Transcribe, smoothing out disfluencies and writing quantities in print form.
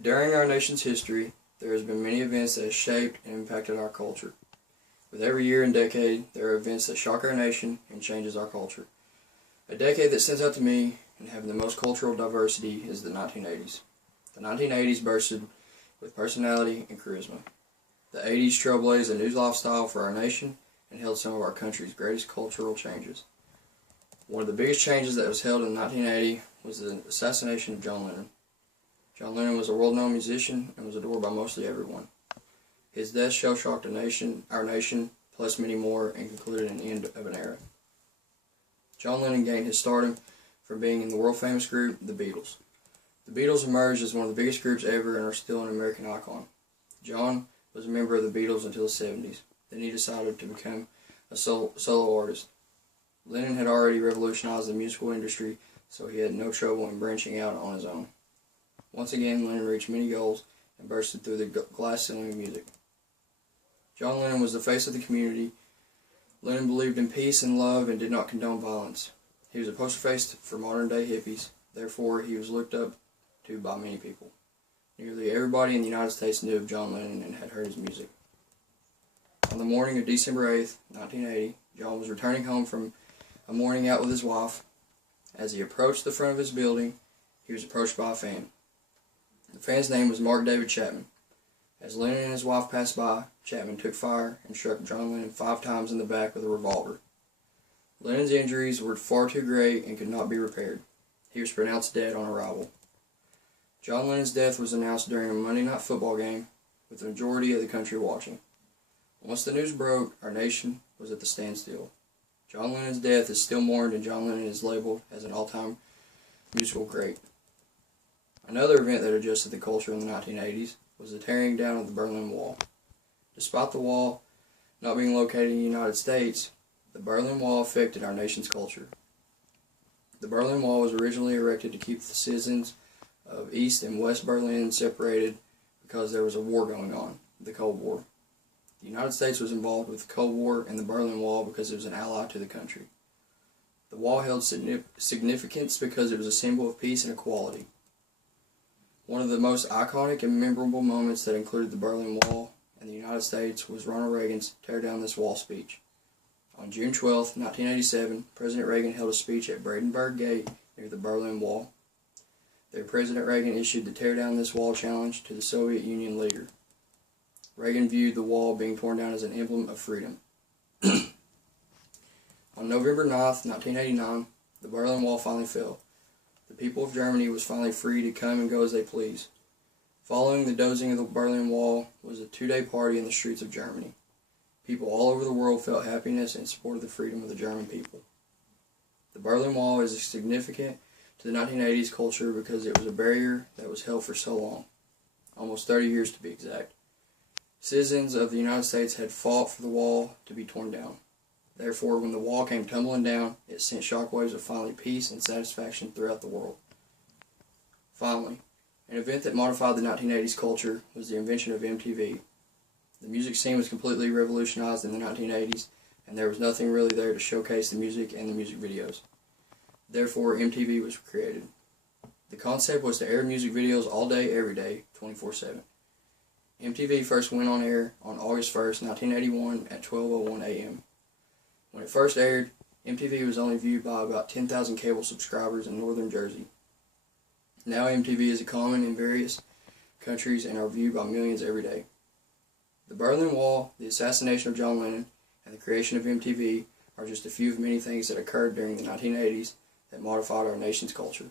During our nation's history, there has been many events that have shaped and impacted our culture. With every year and decade, there are events that shock our nation and changes our culture. A decade that stands out to me in having the most cultural diversity is the 1980s. The 1980s bursted with personality and charisma. The 80s trailblazed a new lifestyle for our nation and held some of our country's greatest cultural changes. One of the biggest changes that was held in 1980 was the assassination of John Lennon. John Lennon was a world-known musician and was adored by mostly everyone. His death shell-shocked our nation, plus many more, and concluded an end of an era. John Lennon gained his stardom from being in the world-famous group, the Beatles. The Beatles emerged as one of the biggest groups ever and are still an American icon. John was a member of the Beatles until the 70s. Then he decided to become a solo artist. Lennon had already revolutionized the musical industry, so he had no trouble in branching out on his own. Once again, Lennon reached many goals and bursted through the glass ceiling of music. John Lennon was the face of the community. Lennon believed in peace and love and did not condone violence. He was a poster face for modern-day hippies. Therefore, he was looked up to by many people. Nearly everybody in the United States knew of John Lennon and had heard his music. On the morning of December 8th, 1980, John was returning home from a morning out with his wife. As he approached the front of his building, he was approached by a fan. The fan's name was Mark David Chapman. As Lennon and his wife passed by, Chapman took fire and struck John Lennon 5 times in the back with a revolver. Lennon's injuries were far too great and could not be repaired. He was pronounced dead on arrival. John Lennon's death was announced during a Monday Night Football game, with the majority of the country watching. Once the news broke, our nation was at the standstill. John Lennon's death is still mourned, and John Lennon is labeled as an all-time musical great. Another event that adjusted the culture in the 1980s was the tearing down of the Berlin Wall. Despite the wall not being located in the United States, the Berlin Wall affected our nation's culture. The Berlin Wall was originally erected to keep the citizens of East and West Berlin separated because there was a war going on, the Cold War. The United States was involved with the Cold War and the Berlin Wall because it was an ally to the country. The wall held significance because it was a symbol of peace and equality. One of the most iconic and memorable moments that included the Berlin Wall and the United States was Ronald Reagan's Tear Down This Wall speech. On June 12, 1987, President Reagan held a speech at Brandenburg Gate near the Berlin Wall. There, President Reagan issued the Tear Down This Wall challenge to the Soviet Union leader. Reagan viewed the wall being torn down as an emblem of freedom. On November 9, 1989, the Berlin Wall finally fell. The people of Germany was finally free to come and go as they pleased. Following the dozing of the Berlin Wall was a 2-day party in the streets of Germany. People all over the world felt happiness and supported the freedom of the German people. The Berlin Wall is significant to the 1980s culture because it was a barrier that was held for so long, almost 30 years to be exact. Citizens of the United States had fought for the wall to be torn down. Therefore, when the wall came tumbling down, it sent shockwaves of finally peace and satisfaction throughout the world. Finally, an event that modified the 1980s culture was the invention of MTV. The music scene was completely revolutionized in the 1980s, and there was nothing really there to showcase the music and the music videos. Therefore, MTV was created. The concept was to air music videos all day, every day, 24/7. MTV first went on air on August 1st, 1981 at 12:01 a.m. When it first aired, MTV was only viewed by about 10,000 cable subscribers in northern Jersey. Now MTV is common in various countries and are viewed by millions every day. The Berlin Wall, the assassination of John Lennon, and the creation of MTV are just a few of many things that occurred during the 1980s that modified our nation's culture.